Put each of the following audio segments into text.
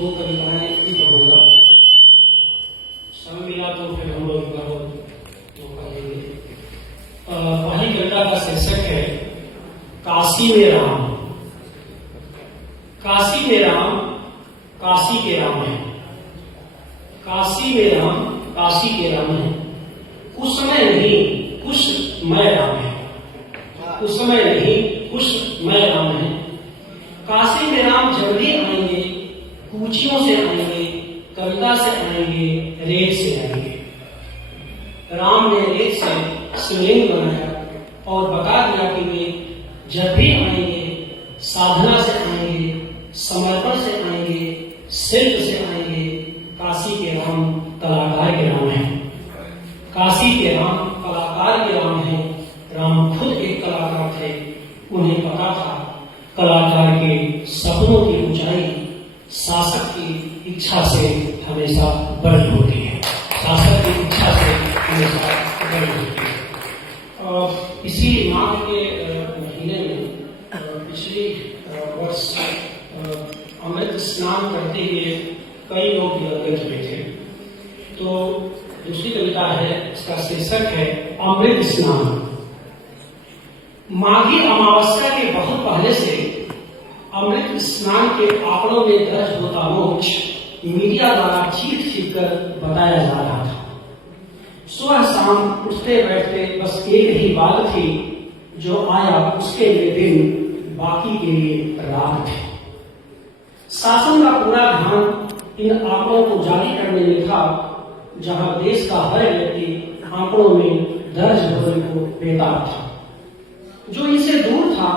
दो कविताएं ही पढ़ूंगा। समय मिला तो फिर हम लोग तो पढ़ेंगे। पहली कविता का शीर्षक है काशी में राम। काशी में राम, काशी के राम है। काशी में राम, काशी के राम है। कुछ समय नहीं, कुछ मैं राम है। कुछ समय नहीं, कुछ मैं राम है। काशी में राम जल्दी आएंगे, कूचियों से आएंगे, कविता से आएंगे, रेत से आएंगे। राम ने रेत से शिवलिंग बनाया और बता दिया कि वे जब भी आएंगे साधना से आएंगे, समर्पण से आएंगे, शिल्प से आएंगे। काशी के राम कलाकार के राम हैं। काशी के राम कलाकार के राम हैं। राम खुद एक कलाकार थे। उन्हें पता था कलाकार के सपनों की ऊंचाई शासक की इच्छा से हमेशा बड़ी होती है। शासक की इच्छा से हमेशा बड़ी होती है। और इसी माह के महीने में पिछले वर्ष अमृत स्नान करते हुए कई लोग दिवंगत हुए थे। तो दूसरी कविता है, इसका शीर्षक है अमृत स्नान। माघी अमावस्या के बहुत पहले से अमृत स्नान के आंकड़ों में दर्ज होता मोक्ष मीडिया द्वारा चीख कर बताया जा रहा था। सुबह शाम उठते बैठते बस एक ही बात थी, जो आया उसके लिए दिन, बाकी के लिए रात थी। शासन का पूरा ध्यान इन आंकड़ों को जारी करने में था, जहां देश का हर व्यक्ति आंकड़ों में दर्ज होने को बेताब था। जो इनसे दूर था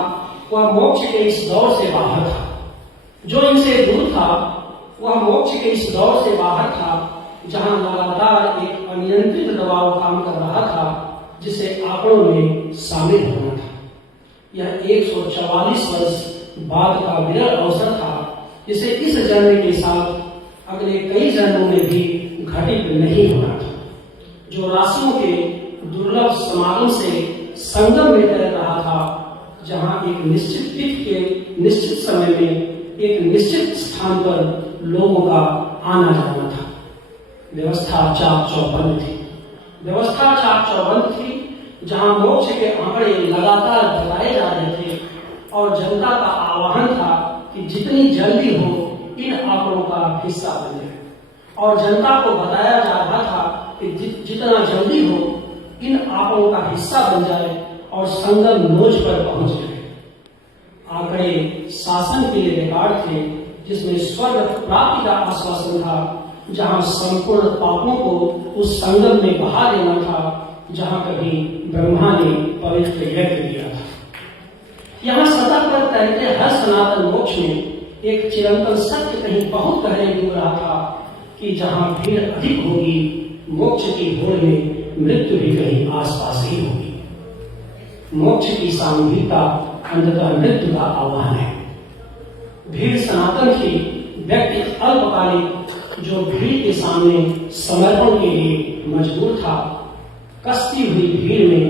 वह मोक्ष के इस दौर से बाहर था। जो इनसे दूर था वह मोक्ष के इस दौर से बाहर था, जहां लगातार एक अनियंत्रित दबाव काम कर रहा था, जिसे आंकड़ों में शामिल होना था। यह 144 वर्ष बाद का विरल अवसर था, जिसे इस जन्म के साथ अगले कई जन्मों में भी घटित नहीं होना था। जो राशियों के दुर्लभ समागम से संगम में तैर रहा था, जहां एक निश्चित तिथि के निश्चित समय में एक निश्चित स्थान पर लोगों का आना जाना था। व्यवस्था चाक चौबंद थी। व्यवस्था चाक चौबंद थी, जहां मोक्ष के आंकड़े लगातार बताए जा रहे थे और जनता का आह्वान था कि जितनी जल्दी हो इन आंकड़ों का हिस्सा बन जाए। और जनता को बताया जा रहा था कि जितना जल्दी हो इन आंकड़ों का हिस्सा बन जाए और संगम नोच पर पहुंच जाए। आंकड़े शासन के लिए रिकॉर्ड थे, जिसमें स्वर्ग प्राप्ति का आश्वासन था, जहां संपूर्ण पापों को उस संगम में बहा देना था, जहां कभी ब्रह्मा ने पवित्र यज्ञ किया था। यहाँ सतह पर तैरते हर सनातन मोक्ष में एक चिरंतन सत्य कहीं बहुत गहरे डूब रहा था कि जहां भीड़ अधिक होगी, मोक्ष की होड़ में मृत्यु भी कहीं आसपास ही होगी। मोक्ष की सामूहिकता अंततः मृत्यु का आह्वान है। भीड़ सनातन थी। व्यक्ति अल्पकालिक जो भीड़ के सामने समर्पण के लिए मजबूर था। कसती हुई भीड़ में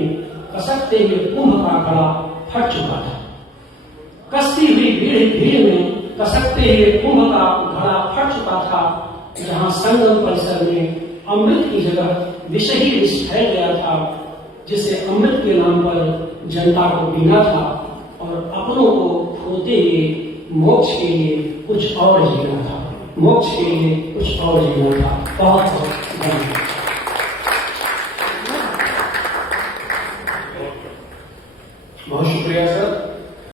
कसकते हुए कुंभ का घड़ा फट चुका था। कसती हुई भीड़ में कसकते हुए कुंभ का घड़ा फट चुका था, जहां संगम परिसर में अमृत की जगह विष ही विष फैल गया था, जिसे अमृत के नाम पर जनता को पीना था और अपनों को खोते हुए मोक्ष के लिए कुछ और जीना था। मोक्ष के लिए कुछ और जीना था। बहुत बहुत धन्यवाद। बहुत शुक्रिया सर।